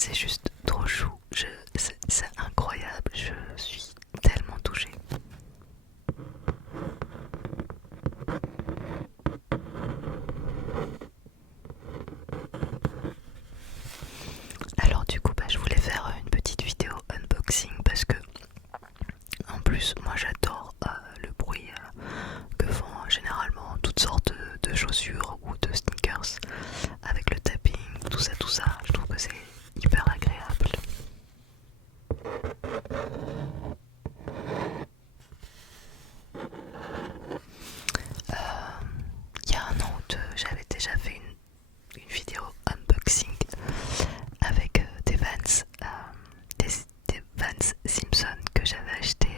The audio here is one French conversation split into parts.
c'est juste trop chou. C'est incroyable. Je suis tellement touchée. Alors du coup, je voulais faire une petite vidéo unboxing parce que en plus, moi j'adore le bruit que font généralement toutes sortes de chaussures ou de sneakers avec le tapping, tout ça, tout ça. Je trouve que c'est hyper agréable. Il y a un an ou deux, j'avais déjà fait une vidéo unboxing avec des Vans, des Vans Simpson que j'avais acheté,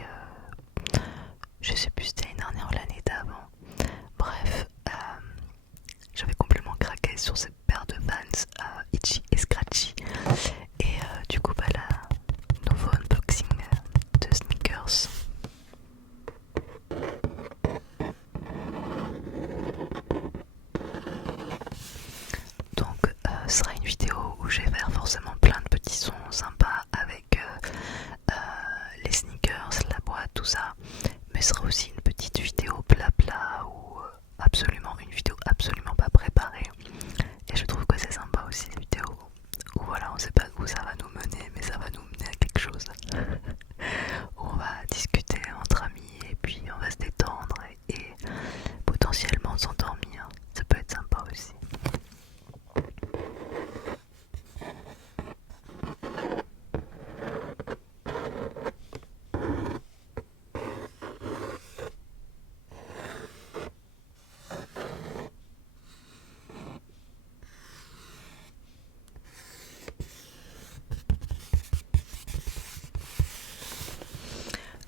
je sais plus si c'était l'année dernière ou l'année d'avant. Bref, j'avais complètement craqué sur cette paire de Vans Itchy et Scratchy. Et du coup, là, nouveau unboxing de sneakers. Donc ce sera une vidéo où je vais faire forcément plein de petits sons sympas avec les sneakers, la boîte, tout ça. Mais ce sera aussi une petite vidéo blabla ou absolument une vidéo absolument pas préparée. Et je trouve que c'est sympa aussi les vidéos où voilà, on sait pas où ça va nous mener, mais ça va nous mener à quelque chose. Où on va discuter entre amis et puis on va se détendre et potentiellement s'endormir. Ça peut être sympa aussi.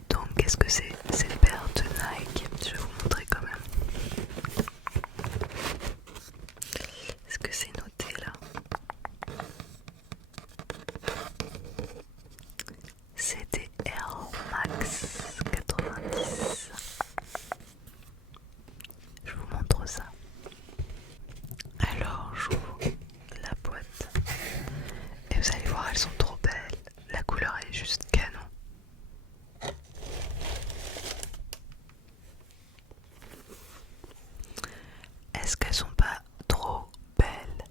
Donc qu'est-ce que c'est cette paire de Nike? Je vais vous montrer quand même. Est-ce que c'est noté là? C'est des Air Max 90. Je vous montre ça. Alors j'ouvre la boîte et vous allez voir, elles sont trop belles. La couleur est juste canon. Est-ce qu'elles sont pas trop belles?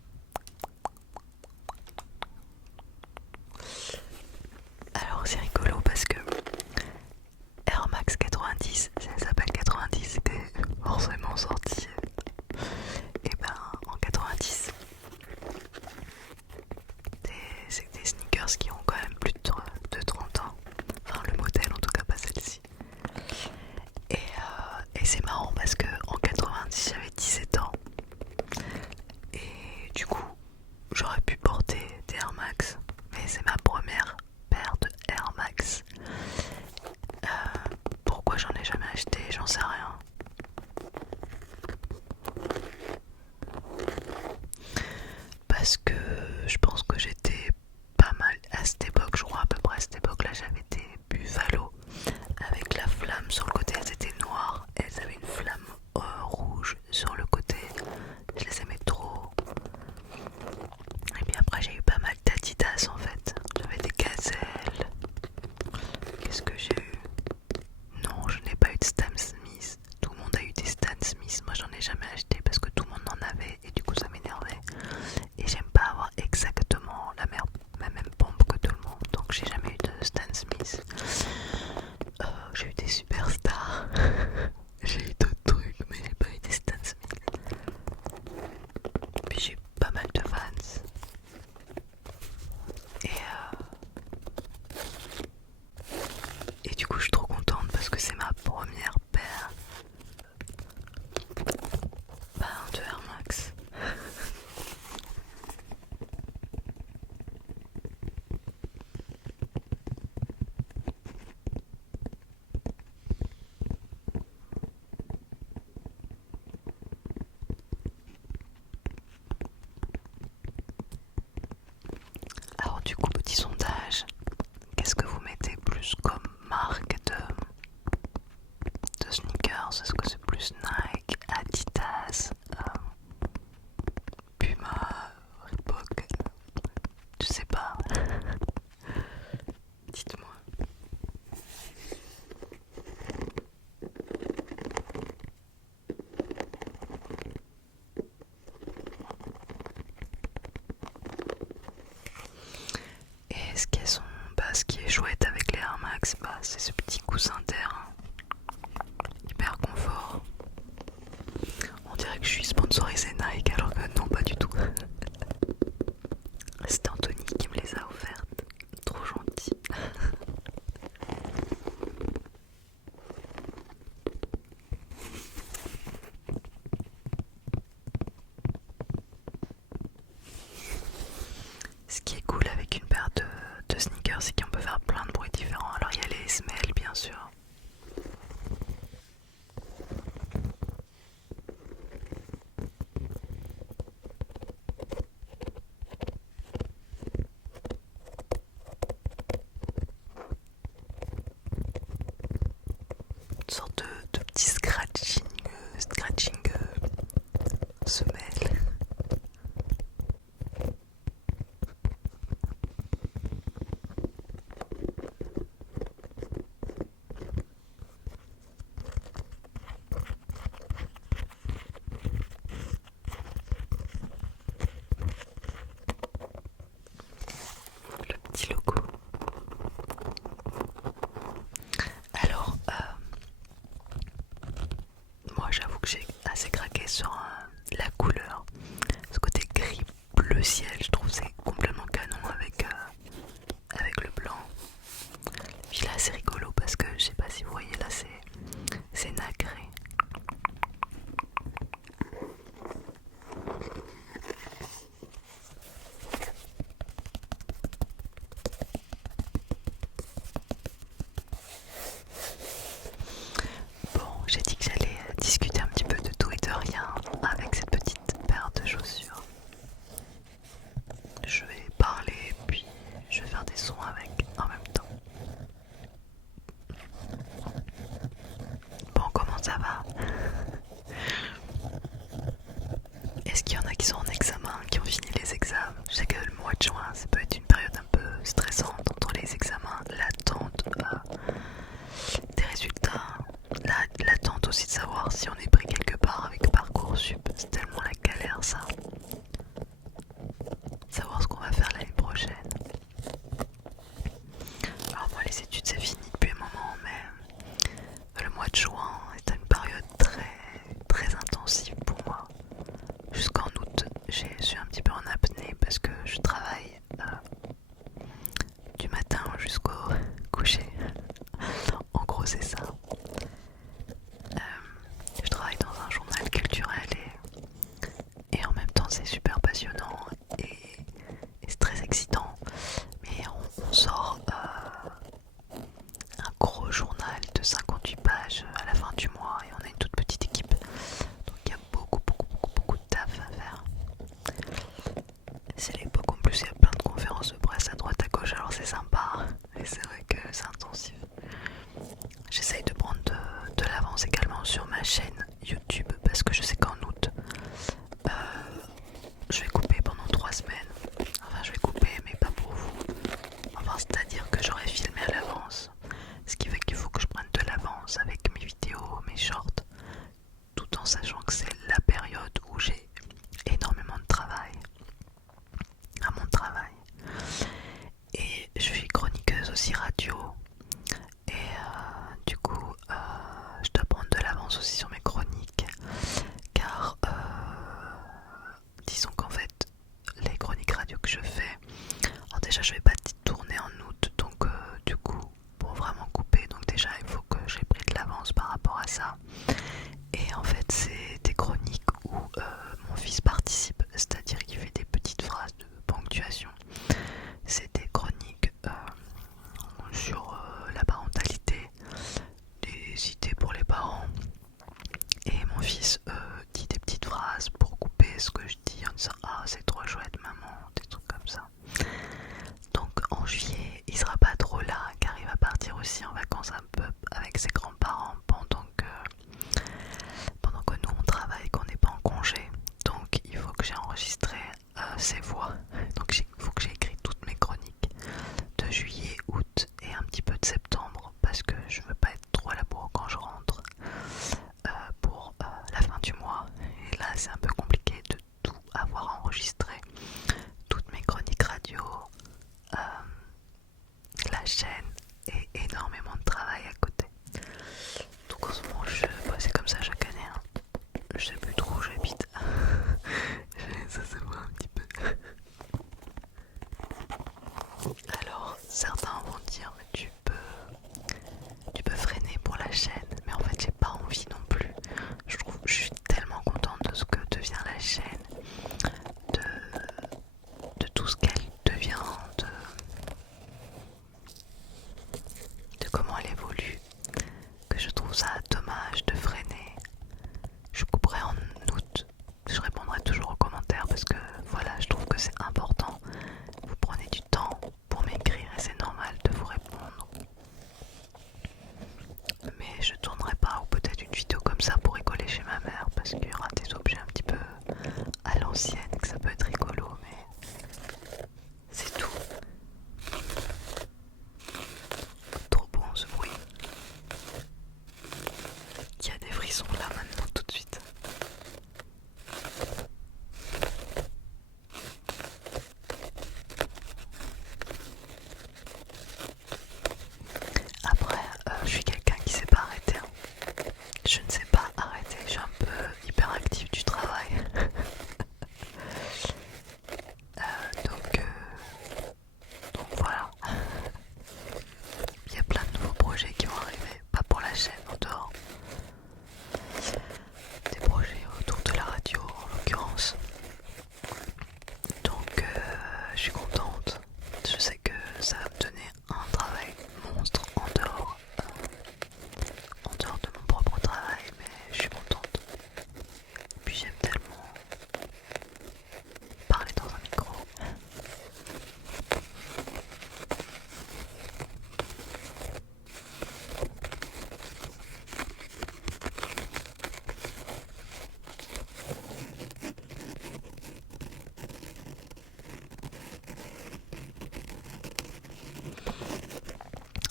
Alors c'est rigolo parce que Air Max 90, ça s'appelle 90, c'était forcément sorti. Et en 90, c'est des sneakers qui ont quand même plus de 30 ans. Enfin le modèle en tout cas, pas celle-ci. Et c'est marrant parce que en 90 j'avais 17 ans. Et du coup j'aurais pu porter des Air Max. Mais c'est ma première paire de Air Max. Pourquoi j'en ai jamais acheté, j'en sais rien. Parce que je pense que j'étais pas mal à cette époque, je crois à peu près à cette époque là j'avais des Buffalo avec la flamme sur le côté, elles étaient noires et elles avaient une flamme rouge sur le côté, je les aimais trop. Et puis après j'ai eu pas mal d'Adidas en fait, j'avais des Gazelles. Qu'est-ce que j'ai eu? Non, je n'ai pas eu de Stan Smith. Tout le monde a eu des Stan Smith. Moi, j'en ai jamais acheté parce que tout le monde en avait et du coup, ça m'énervait. Et j'aime pas avoir exactement la même pompe que tout le monde. Donc, j'ai jamais eu de Stan Smith. J'ai eu des superstars. J'ai eu d'autres trucs, mais j'ai pas eu des Stan Smith. Puis j'ai eu pas mal de Vans. Et du coup, je suis trop contente parce que c'est ma première paire de Air Max. Alors du coup, petit sondage, qu'est-ce que vous mettez plus comme marque de sneakers? Est-ce que c'est plus Nike, Adidas, Puma, Reebok? Je sais pas. coussin d'air, hyper confort. On dirait que je suis sponsorisée Nike alors que non, pas du tout. C'est Anthony qui me les a offertes, trop gentil. Ce qui est cool avec une paire de sneakers, c'est qu'on peut faire plein de bruits différents. Alors il y a les semelles bien sûr. Une sorte de petit scratching semelle. Le petit logo. Alors, moi j'avoue que j'ai assez craqué sur la couleur. Ce côté gris bleu ciel, je trouve c'est complètement canon avec le blanc. Puis là c'est rigolo parce que je sais pas si vous voyez là c'est nacré. Bon, j'ai dit que j'allais discuter un petit peu de tout et de rien avec cette petite paire de chaussures. Je vais parler puis je vais faire des sons avec en même temps. Bon, comment ça va? Est-ce qu'il y en a qui sont en examen, qui ont fini les examens? Je sais que le mois de juin, ça peut être une période un peu stressante entre les examens, l'attente des résultats, l'attente aussi de savoir si on est pris quelque part avec Parcoursup. C'est tellement la galère ça. Savoir ce qu'on va faire l'année prochaine. Alors moi les études c'est fini depuis un moment, mais le mois de juin est une période très intensive pour moi. Jusqu'en août, je suis un petit peu en apnée parce que je travaille du matin jusqu'au coucher. En gros, c'est ça. Je travaille dans un journal culturel et en même temps, c'est super passionnant et c'est très excitant. Mais on sort un gros journal de 58 pages à la fin du mois et on a une toute petite équipe. Donc il y a beaucoup de taf à faire. C'est l'époque en plus, il y a plein de conférences de presse à droite à gauche, alors c'est sympa. Et c'est vrai que c'est intensif. J'essaye de prendre de l'avance également sur ma chaîne YouTube parce que je sais qu'en août, je vais couper pendant 3 semaines. Enfin, je vais couper, mais pas pour vous. Enfin, c'est-à-dire que j'aurai filmé à l'avance. Ce qui fait qu'il faut que je prenne de l'avance avec mes vidéos, mes shorts, tout en sachant que c'est la période où j'ai énormément de travail à mon travail. Et je suis chroniqueuse aussi radio. Et du coup, je dois prendre de l'avance aussi sur mes chroniques. Car disons qu'en fait, les chroniques radio que je fais, alors déjà je vais pas tourner en août, donc du coup, pour vraiment couper, donc déjà il faut que j'ai pris de l'avance par rapport à ça. Et en fait, c'est des chroniques où mon fils participe, c'est-à-dire qu'il fait des petites phrases de ponctuation. C'est des chroniques sur la parentalité, des idées pour les parents. Et mon fils dit des petites phrases pour couper ce que je dis en disant ah c'est trop chouette maman, des trucs comme ça. Donc en juillet il sera pas trop là car il va partir aussi en vacances un peu avec ses grands-parents pendant que nous on travaille, qu'on n'est pas en congé. Donc il faut que j'ai enregistré ses voix. Donc il faut que j'ai écrit toutes mes chroniques de juillet, août et un petit peu de septembre parce que je veux pas être trop à la bourre quand je rentre pour la fin du mois. Et là c'est un peu compliqué de tout avoir enregistré, toutes mes chroniques radio Alors certains vont dire mais tu peux freiner pour la chaîne, mais en fait j'ai pas envie non plus. Je suis tellement contente de ce que devient la chaîne, de tout ce qu'elle devient, de comment elle évolue, que je trouve ça dommage de freiner. Je couperai en août, je répondrai toujours aux commentaires parce que voilà, je trouve que c'est important. Vous prenez du temps pour m'écrire et c'est normal de vous répondre. Mais je tournerai pas, ou peut-être une vidéo comme ça pour rigoler chez ma mère parce qu'il y aura des objets un petit peu à l'ancienne et que ça peut être rigolo, mais c'est tout. Trop bon ce bruit. Il y a des frissons là maintenant tout de suite. Après, je suis quelqu'un qui sait pas arrêter. Je ne sais pas arrêter, je suis un peu hyperactif du travail. Donc voilà. Il y a plein de nouveaux projets qui vont arriver, pas pour la chaîne en dehors. Des projets autour de la radio en l'occurrence. Donc je suis contente. Je sais que ça va me donner un travail monstre en dehors de mon propre travail, mais je suis contente. Puis j'aime tellement parler dans un micro.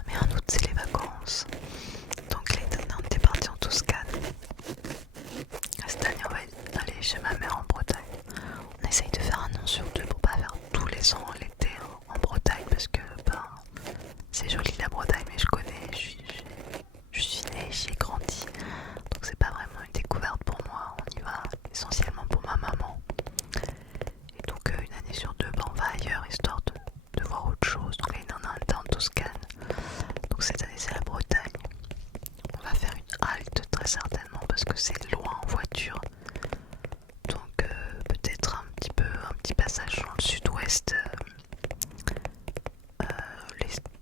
Mais en août c'est les vacances. Donc l'été on était parti en Toscane. Cette année on va aller chez ma mère en Bretagne. On essaye de faire un an sur deux pour pas faire tous les ans l'été en Bretagne parce que ben, c'est joli la Bretagne mais je connais, je suis née, j'y ai grandi. Donc c'est pas vraiment une découverte pour moi. On y va essentiellement pour ma maman. Et donc une année sur deux ben, on va ailleurs histoire de voir autre chose. Donc là on était en Toscane. Donc cette année c'est la Bretagne. On va faire une halte très certainement parce que c'est loin en voiture. Donc peut-être un petit passage dans le sud-ouest,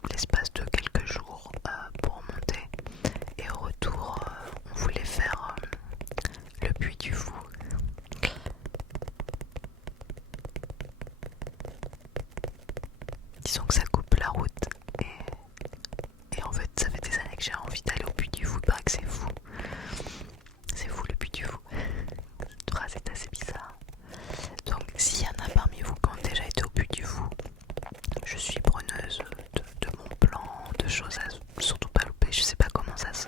l'espace de quelques jours pour monter. Et au retour, on voulait faire le Puy du Fou. Disons que ça coupe la route et en fait ça fait des années que j'ai envie d'aller au Puy du Fou, il paraît que c'est fou. C'est fou le Puy du Fou. Cette phrase est assez bizarre. Donc s'il y en a parmi vous qui ont déjà été au Puy du Fou, je suis preneuse de mon plan, de choses à surtout pas louper. Je sais pas comment ça se...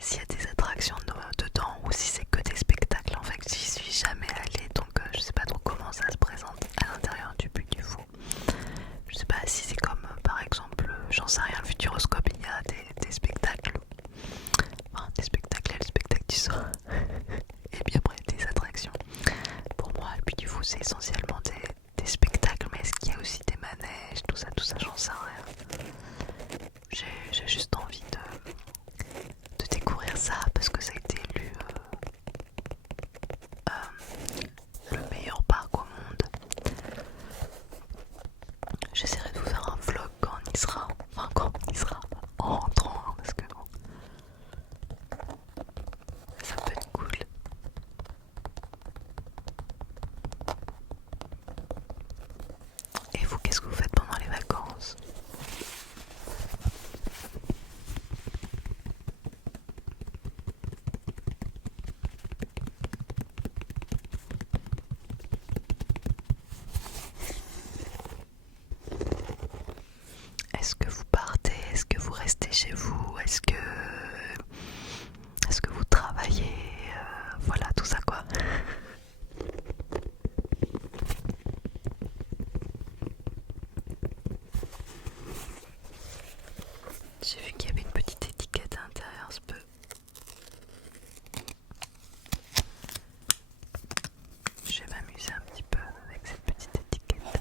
S'il y a des attractions dedans ou si c'est que des spectacles. En fait j'y suis jamais allée donc je sais pas trop comment ça se présente à l'intérieur du Puy du Fou. Je sais pas si c'est comme par exemple, j'en sais rien, le Futuroscope, il y a des spectacles. Enfin des spectacles, il y a le spectacle du soir. Et puis après des attractions. Pour moi le Puy du Fou c'est essentiellement des spectacles, mais est-ce qu'il y a aussi des manèges, tout ça j'en sais rien. J'ai juste envie de découvrir ça parce que ça a été élu le meilleur parc au monde. J'essaierai de vous faire un vlog quand on y sera, enfin quand on y sera en rentrant hein, parce que bon, ça peut être cool. Et vous, qu'est-ce que vous faites pendant les vacances? Est-ce que vous partez? Est-ce que vous restez chez vous? Est-ce que vous travaillez? Voilà, tout ça quoi. J'ai vu qu'il y avait une petite étiquette à l'intérieur, je vais m'amuser un petit peu avec cette petite étiquette.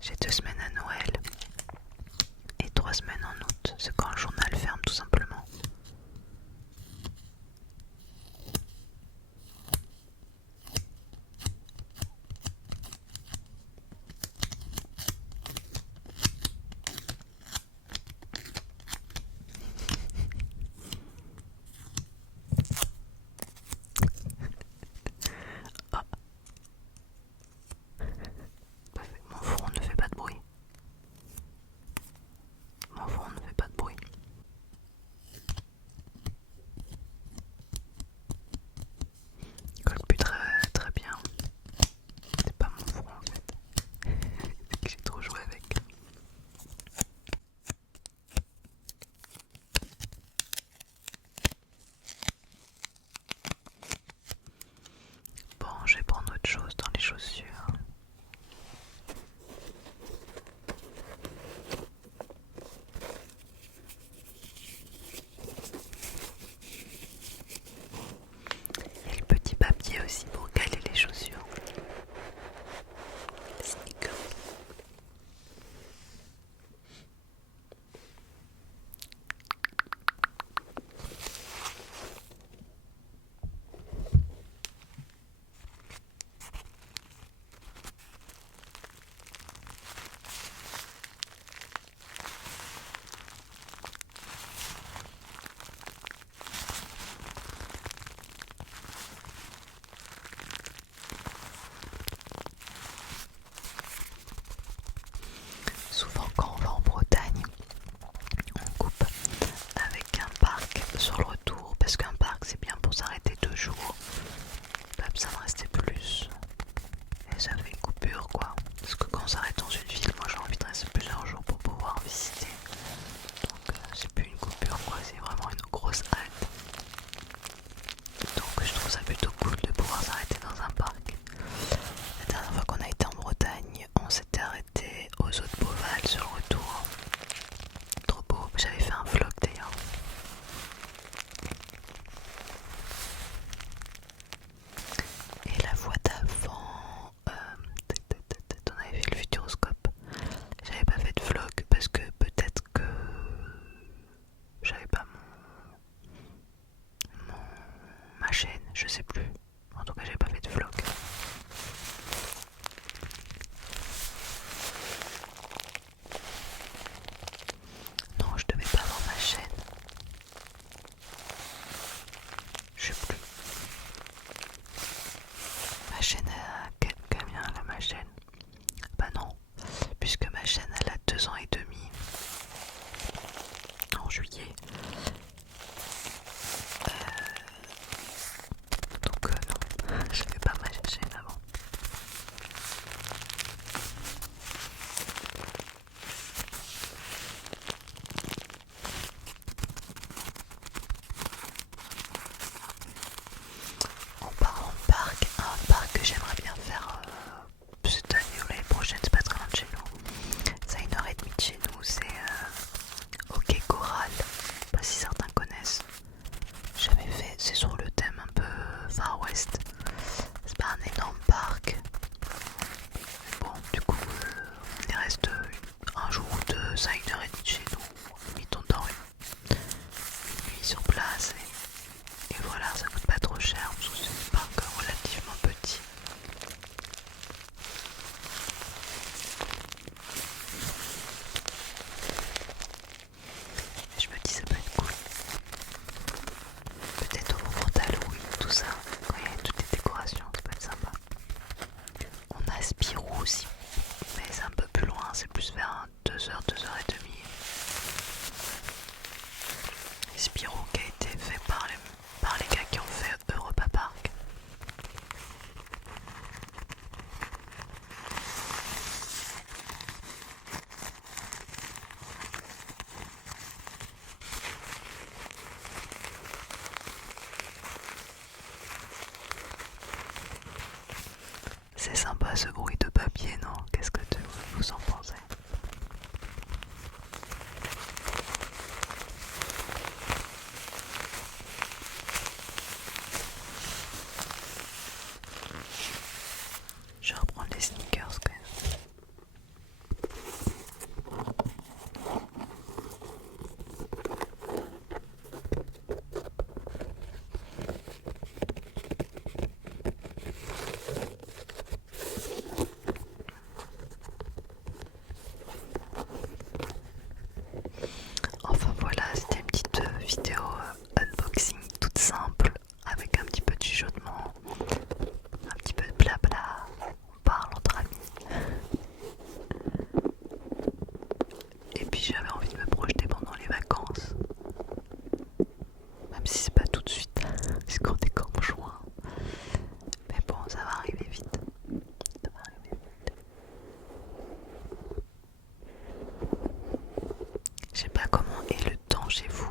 J'ai 2 semaines à Noël et 3 semaines en août. C'est quand le journal ferme tout simplement. Ah, mon four ne fait pas de bruit. Mon four ne fait pas de bruit. Il colle plus très bien. C'est pas mon four en fait. J'ai trop joué avec. Bon, je vais prendre autre chose dans les chaussures. Et le petit papier aussi pour caler les chaussures. Sneakers. Souvent quand on va en Bretagne, on coupe avec un parc sur le retour parce qu'un parc c'est bien pour s'arrêter 2 jours. Pas besoin de rester plus. Et ça fait une coupure quoi. Parce que quand on s'arrête dans une ville, moi j'ai envie de rester plusieurs jours pour pouvoir visiter. Donc c'est plus une coupure quoi, c'est vraiment une grosse halte. Donc je trouve ça plutôt cool de pouvoir s'arrêter dans un parc. La dernière fois qu'on a été en Bretagne, on s'était arrêté aux eaux de Beauval sur le retour. Trop beau, j'avais fait un vlog d'ailleurs. Et la fois d'avant, on avait fait le Futuroscope. J'avais pas fait de vlog parce que peut-être que j'avais pas ma chaîne, je sais plus. En tout cas, j'avais pas fait de vlog. Non, je devais pas avoir ma chaîne. Je sais plus. Ma chaîne a combien là ma chaîne? Bah non, puisque ma chaîne elle a 2 ans et demi. En juillet. Donc non, j'avais pas ma chaîne avant. En parlant de parc, un parc que j'aimerais bien faire cette année ou l'année prochaine, c'est pas très loin de chez nous. C'est à 1h30 de chez nous, c'est Hockey Coral. Je sais pas si certains connaissent. J'avais fait, c'est sur le thème un peu Far West. C'est pas un énorme parc. Bon, du coup, il reste un jour ou deux, ça à 1h30 de chez nous. Limite, on dort une nuit sur place et voilà, ça coûte pas trop cher parce que c'est un parc relativement petit. Et je me dis, ça peut être cool. Peut-être au moment d'Halloween, tout ça, quand il y a toutes les décorations, ça peut être sympa. On a Spirou aussi, mais c'est un peu plus loin, c'est plus vers 2h, 2h30. Spirou qui a été fait par les gars qui ont fait Europa Park. C'est sympa ce bruit de papier, non? Qu'est-ce que vous en pensez? chez vous